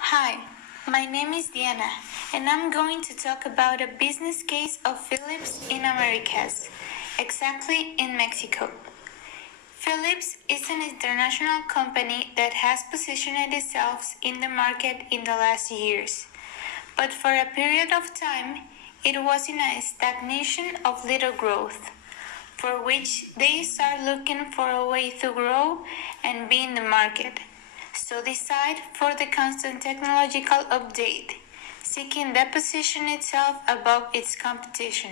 Hi, my name is Diana, and I'm going to talk about a business case of Philips in Americas, exactly in Mexico. Philips is an international company that has positioned itself in the market in the last years, but for a period of time, it was in a stagnation of little growth, for which they start looking for a way to grow and be in the market. So decide for the constant technological update, seeking to position itself above its competition.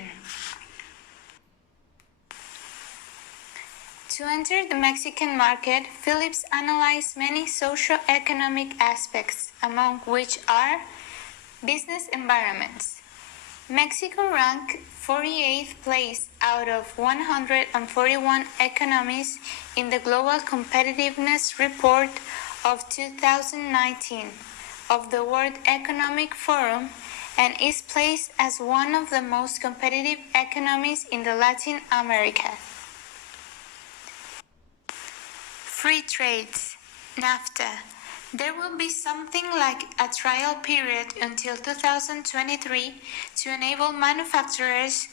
To enter the Mexican market, Philips analyzed many socio-economic aspects, among which are business environments. Mexico ranked 48th place out of 141 economies in the Global Competitiveness Report of 2019 of the World Economic Forum and is placed as one of the most competitive economies in the Latin America. Free trades, NAFTA. There will be something like a trial period until 2023 to enable manufacturers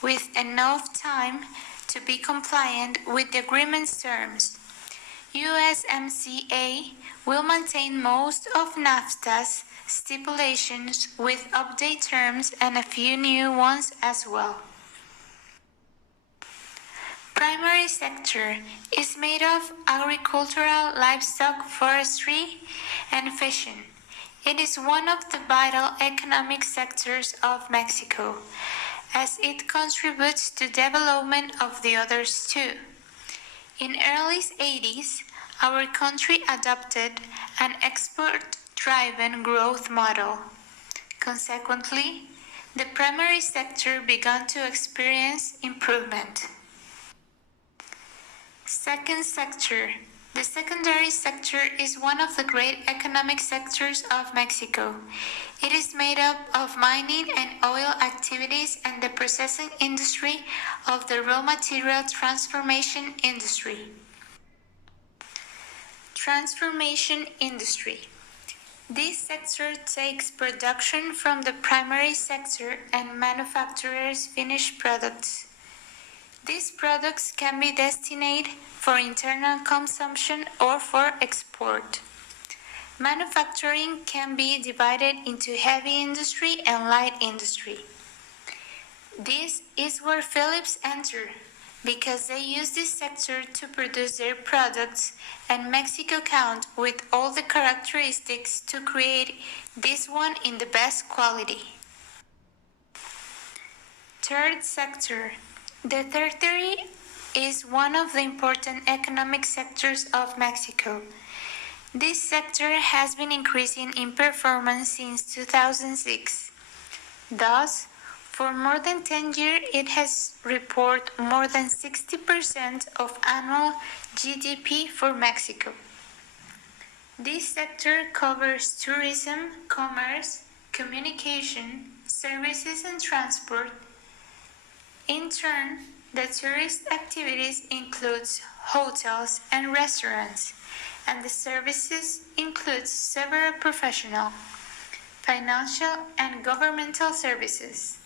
with enough time to be compliant with the agreement's terms. USMCA will maintain most of NAFTA's stipulations with update terms and a few new ones as well. Primary sector is made of agricultural, livestock, forestry, and fishing. It is one of the vital economic sectors of Mexico, as it contributes to development of the others too. In early 80s, our country adopted an export-driven growth model. Consequently, the primary sector began to experience improvement. Second sector. The secondary sector is one of the great economic sectors of Mexico. It is made up of mining and oil activities and the processing industry of the raw material transformation industry. Transformation industry. This sector takes production from the primary sector and manufactures finished products. These products can be destined for internal consumption or for export. Manufacturing can be divided into heavy industry and light industry. This is where Philips enter, because they use this sector to produce their products, and Mexico count with all the characteristics to create this one in the best quality. Third sector. The tertiary is one of the important economic sectors of Mexico. This sector has been increasing in performance since 2006. Thus, for more than 10 years, it has reported more than 60% of annual GDP for Mexico. This sector covers tourism, commerce, communication, services, and transport. In turn, the tourist activities includes hotels and restaurants, and the services includes several professional, financial, and governmental services.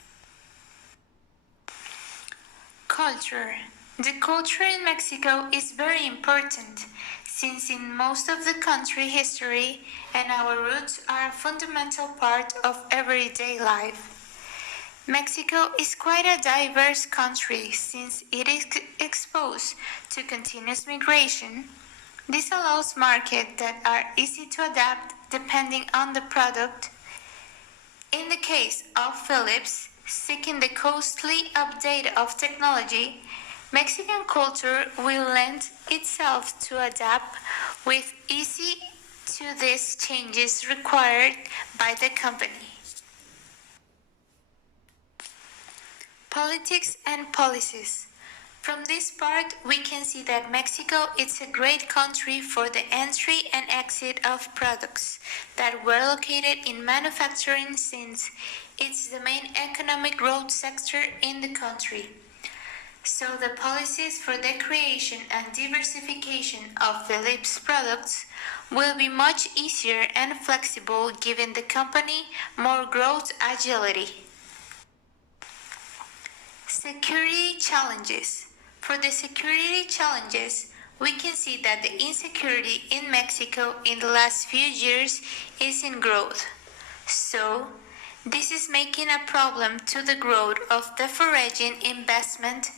Culture. The culture in Mexico is very important, since in most of the country history and our roots are a fundamental part of everyday life. Mexico is quite a diverse country since it is exposed to continuous migration. This allows markets that are easy to adapt depending on the product. In the case of Philips, seeking the costly update of technology, Mexican culture will lend itself to adapt with ease to these changes required by the company. Politics and policies. From this part, we can see that Mexico is a great country for the entry and exit of products that were located in manufacturing, since it's the main economic growth sector in the country. So the policies for the creation and diversification of Philip's products will be much easier and flexible, giving the company more growth agility. Security challenges. For the security challenges, we can see that the insecurity in Mexico in the last few years is in growth. So, this is making a problem to the growth of the foreign investment,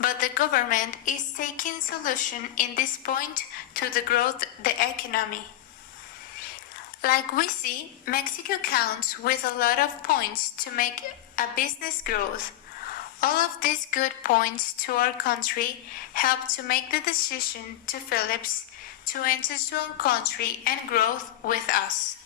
but the government is taking solution in this point to the growth the economy. Like we see, Mexico counts with a lot of points to make a business growth. All of these good points to our country help to make the decision to Phillips to enter to our country and growth with us.